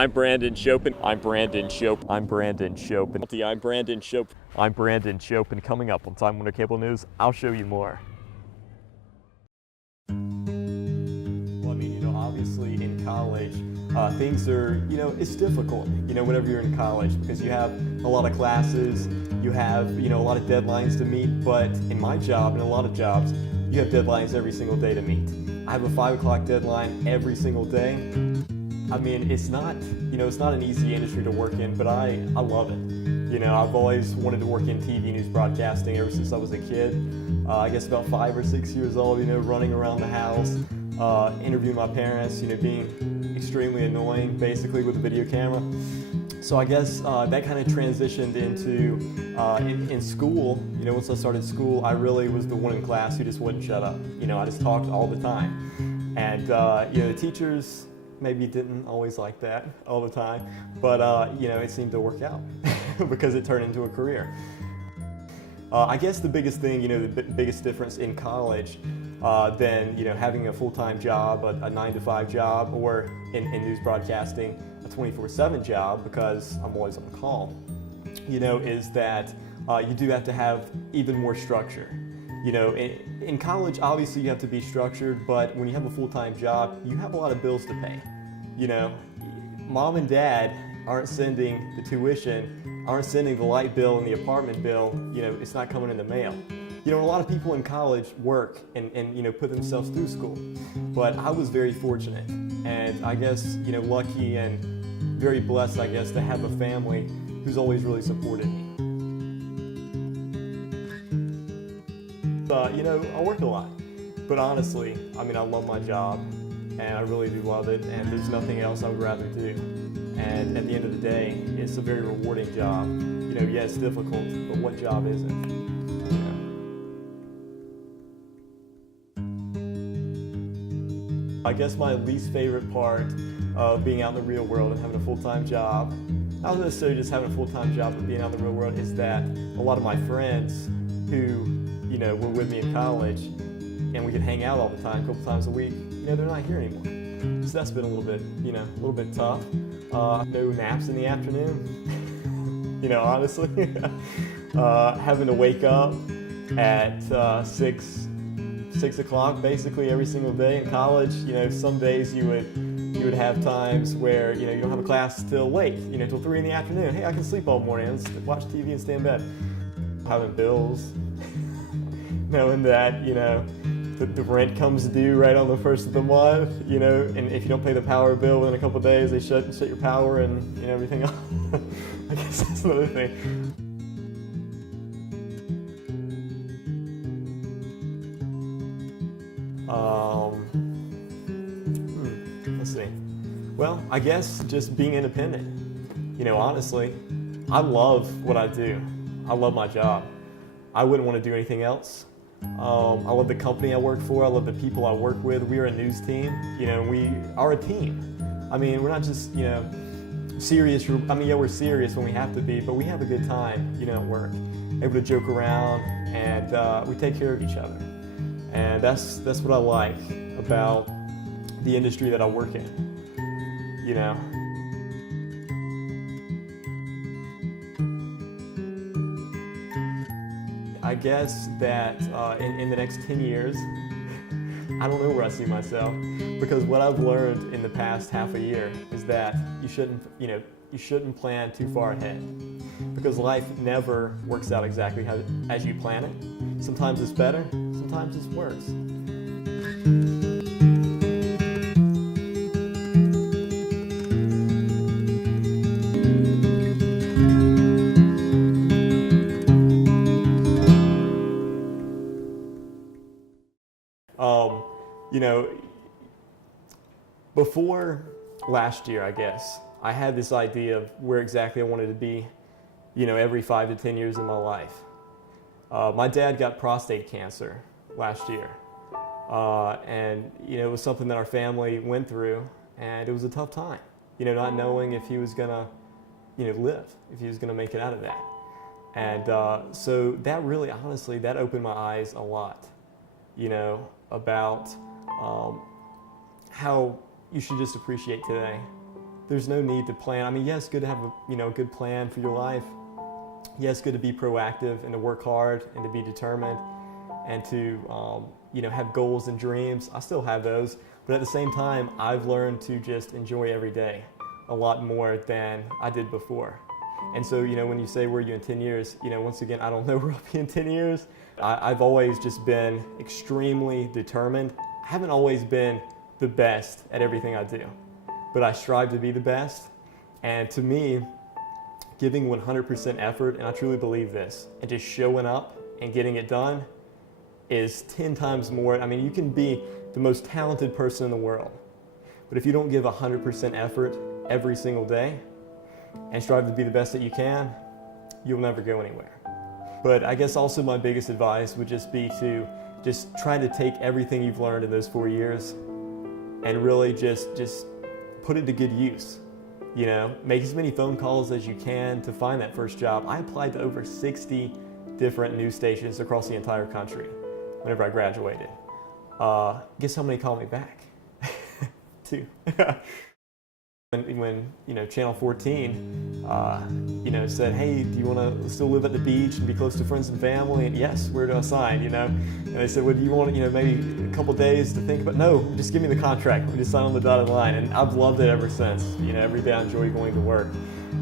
I'm Brandon Shope. I'm Brandon Shope. I'm Brandon Shope. I'm Brandon Shope. I'm Brandon Shope. And coming up on Time Warner Cable News, I'll show you more. Well, I mean, obviously in college, things are, it's difficult, whenever you're in college, because you have a lot of classes, you have, a lot of deadlines to meet. But in my job, and a lot of jobs, you have deadlines every single day to meet. I have a 5 o'clock deadline every single day. I mean, it's not an easy industry to work in, but I love it. I've always wanted to work in TV news broadcasting ever since I was a kid. I guess about 5 or 6 years old, running around the house, interviewing my parents, being extremely annoying, basically, with a video camera. So I guess that kind of transitioned into, in school, once I started school, I really was the one in class who just wouldn't shut up. I just talked all the time. And, the teachers maybe didn't always like that all the time, but, it seemed to work out because it turned into a career. I guess the biggest thing, the biggest difference in college than, having a full-time job, a 9-to-5 job, or in news broadcasting, a 24/7 job, because I'm always on call, is that you do have to have even more structure. In college, obviously you have to be structured, but when you have a full-time job, you have a lot of bills to pay. Mom and dad aren't sending the tuition, aren't sending the light bill and the apartment bill, it's not coming in the mail. A lot of people in college work and put themselves through school, but I was very fortunate, and I guess, lucky and very blessed, I guess, to have a family who's always really supported me. I work a lot, but honestly, I love my job, and I really do love it, and there's nothing else I would rather do. And at the end of the day, it's a very rewarding job. Yeah, it's difficult, but what job isn't? I guess my least favorite part of being out in the real world and having a full-time job, not necessarily just having a full-time job, but being out in the real world, is that a lot of my friends who, were with me in college, and we could hang out all the time, a couple times a week, they're not here anymore. So that's been a little bit tough. No naps in the afternoon, honestly. Having to wake up at 6 o'clock basically every single day in college. Some days you would have times where you don't have a class till late, till 3 in the afternoon. Hey, I can sleep all morning, let's watch TV and stay in bed. Having bills, knowing that the rent comes due right on the first of the month, and if you don't pay the power bill within a couple of days, they shut your power and everything else. I guess that's another thing. Let's see. Well, I guess just being independent. Honestly, I love what I do. I love my job. I wouldn't want to do anything else. I love the company I work for. I love the people I work with. We are a news team. We are a team. We're not just, serious. Yeah, we're serious when we have to be, but we have a good time, at work. Able to joke around, and we take care of each other. And that's what I like about the industry that I work in, I guess that in the next 10 years, I don't know where I see myself, because what I've learned in the past half a year is that you shouldn't plan too far ahead, because life never works out exactly as you plan it. Sometimes it's better, sometimes it's worse. Before last year, I guess, I had this idea of where exactly I wanted to be, every 5 to 10 years of my life. My dad got prostate cancer last year, and it was something that our family went through, and it was a tough time, not knowing if he was gonna, live, if he was gonna make it out of that. And so that really, honestly, that opened my eyes a lot, about how you should just appreciate today, there's no need to plan. I mean, yeah, it's good to have a good plan for your life. Yeah, it's good to be proactive and to work hard and to be determined and to have goals and dreams. I still have those, but at the same time, I've learned to just enjoy every day a lot more than I did before. And so, when you say, where are you in 10 years? Once again, I don't know where I'll be in 10 years. I've always just been extremely determined. I haven't always been the best at everything I do, but I strive to be the best. And to me, giving 100% effort, and I truly believe this, and just showing up and getting it done is 10 times more. I mean, you can be the most talented person in the world, but if you don't give 100% effort every single day and strive to be the best that you can, you'll never go anywhere. But I guess also my biggest advice would just be to just try to take everything you've learned in those 4 years and really just put it to good use. Make as many phone calls as you can to find that first job. I applied to over 60 different news stations across the entire country whenever I graduated. Guess how many called me back? 2. When Channel 14 said, hey, do you want to still live at the beach and be close to friends and family? And yes, where do I sign? And they said, well, do you want maybe a couple days to think about? No, just give me the contract. We just sign on the dotted line. And I've loved it ever since. Every day I enjoy going to work,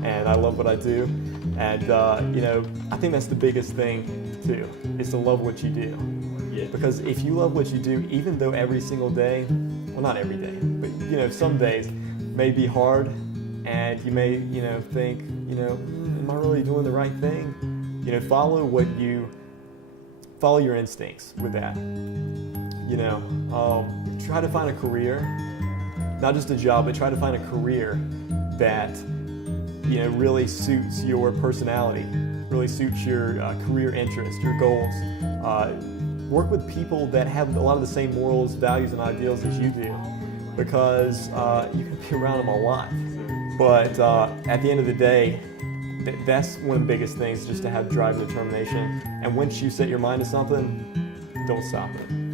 and I love what I do. And I think that's the biggest thing too, is to love what you do. Yeah. Because if you love what you do, even though every single day, well, not every day, but some days may be hard, and you may think, am I really doing the right thing? Follow your instincts with that. Try to find a career, not just a job, but try to find a career that really suits your personality, really suits your career interests, your goals. Work with people that have a lot of the same morals, values, and ideals as you do, because you can be around them a lot. But at the end of the day, that's one of the biggest things, just to have drive and determination. And once you set your mind to something, don't stop it.